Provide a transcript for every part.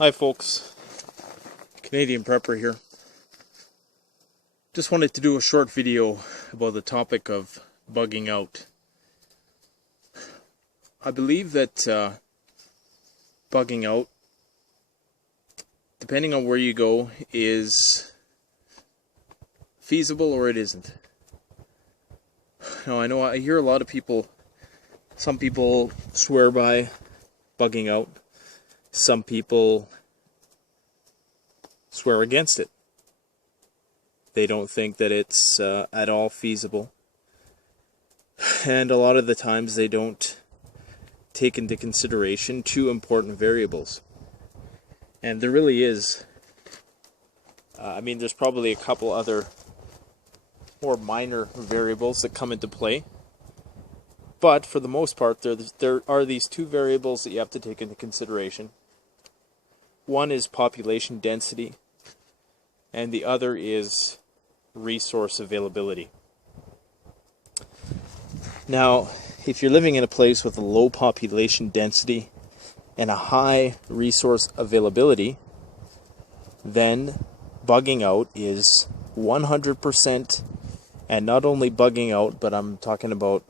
Hi folks, Canadian Prepper here. Just wanted to do a short video about the topic of bugging out. I believe that bugging out, depending on where you go, is feasible or it isn't. Now I know I hear a lot of people, some people swear by bugging out. Some people swear against it. They don't think that it's at all feasible. And a lot of the times they don't take into consideration two important variables. And there really is, there's probably a couple other more minor variables that come into play. But for the most part, there are these two variables that you have to take into consideration. One is population density, and the other is resource availability. Now, if you're living in a place with a low population density and a high resource availability, then bugging out is 100%, and not only bugging out, but I'm talking about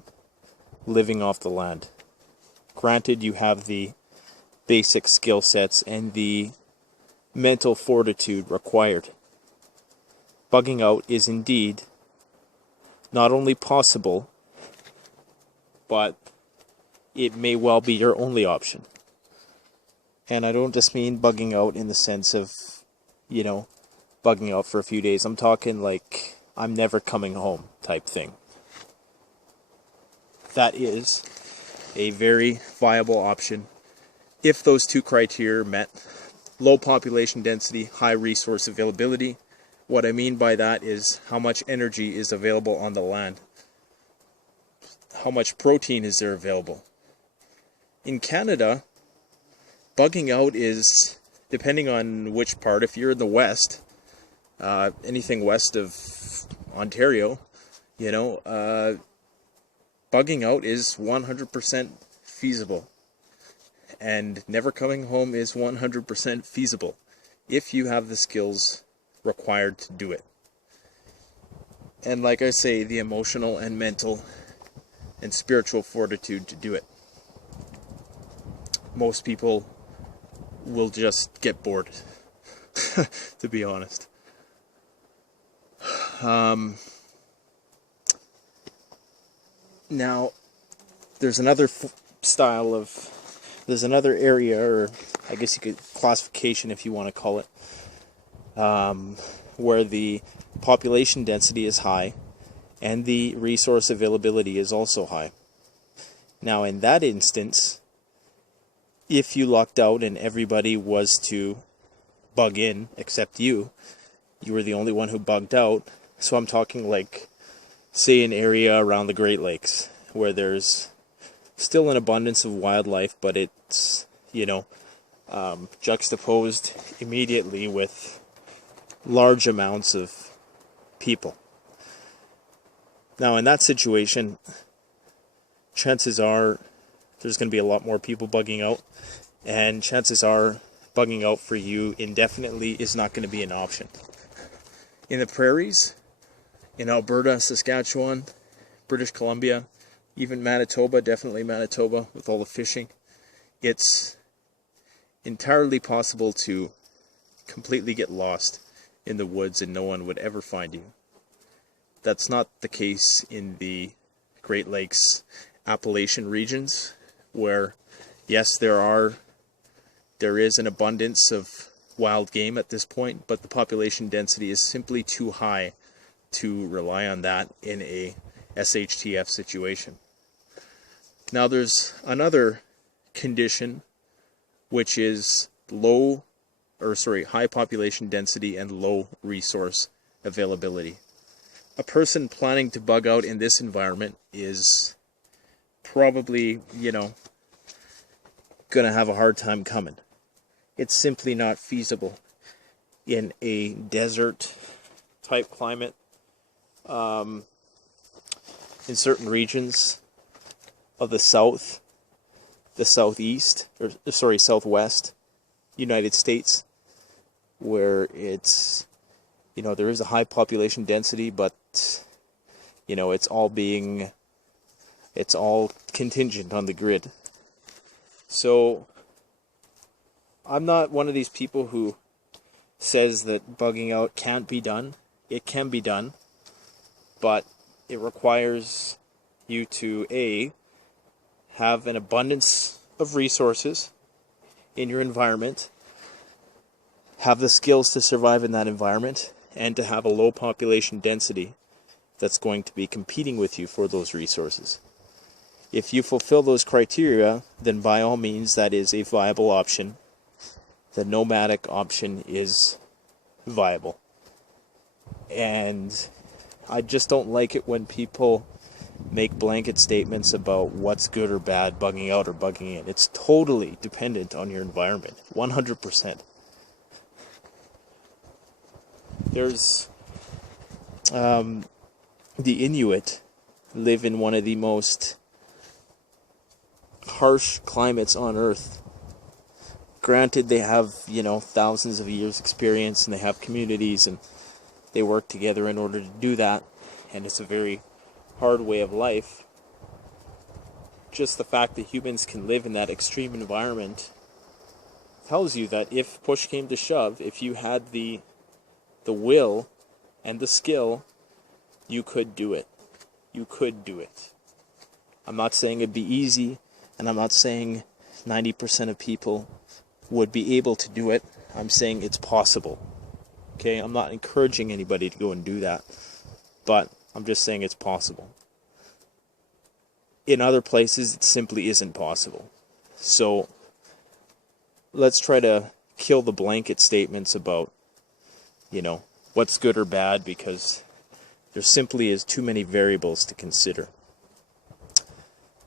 living off the land. Granted, you have the basic skill sets and the mental fortitude required. Bugging out is indeed not only possible, but it may well be your only option. And I don't just mean bugging out in the sense of, bugging out for a few days. I'm talking like I'm never coming home type thing. That is a very viable option if those two criteria are met. Low population density, high resource availability. What I mean by that is how much energy is available on the land. How much protein is there available? In Canada, bugging out is, depending on which part, if you're in the west, anything west of Ontario, bugging out is 100% feasible. And never coming home is 100% feasible if you have the skills required to do it. And like I say, the emotional and mental and spiritual fortitude to do it. Most people will just get bored, to be honest. Now, there's another there's another area, or I guess you could classification if you want to call it, where the population density is high and the resource availability is also high. Now, in that instance, if you lucked out and everybody was to bug in except you were the only one who bugged out. So I'm talking like, say, an area around the Great Lakes where there's still an abundance of wildlife, but it's, juxtaposed immediately with large amounts of people. Now, in that situation, chances are there's going to be a lot more people bugging out, and chances are bugging out for you indefinitely is not going to be an option. In the prairies, in Alberta, Saskatchewan, British Columbia, even Manitoba, definitely Manitoba with all the fishing, it's entirely possible to completely get lost in the woods and no one would ever find you. That's not the case in the Great Lakes Appalachian regions, where yes, there is an abundance of wild game at this point, but the population density is simply too high to rely on that in a SHTF situation. Now, there's another condition, which is high population density and low resource availability. A person planning to bug out in this environment is probably, gonna have a hard time coming. It's simply not feasible in a desert type climate. In certain regions of the south, the southwest, United States, where it's, there is a high population density, but, it's all contingent on the grid. So I'm not one of these people who says that bugging out can't be done. It can be done, but it requires you to have an abundance of resources in your environment, have the skills to survive in that environment, and to have a low population density that's going to be competing with you for those resources. If you fulfill those criteria, then by all means that is a viable option. The nomadic option is viable. And I just don't like it when people make blanket statements about what's good or bad, bugging out or bugging in. It's totally dependent on your environment, 100%. There's the Inuit live in one of the most harsh climates on Earth. Granted, they have, thousands of years experience, and they have communities, and they work together in order to do that, and it's a very hard way of life. Just the fact that humans can live in that extreme environment tells you that if push came to shove, if you had the will and the skill, you could do it. You could do it. I'm not saying it'd be easy, and I'm not saying 90% of people would be able to do it. I'm saying it's possible. Okay, I'm not encouraging anybody to go and do that, but I'm just saying it's possible. In other places, it simply isn't possible. So let's try to kill the blanket statements about, what's good or bad, because there simply is too many variables to consider.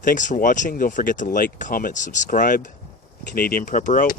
Thanks for watching. Don't forget to like, comment, subscribe. Canadian Prepper out.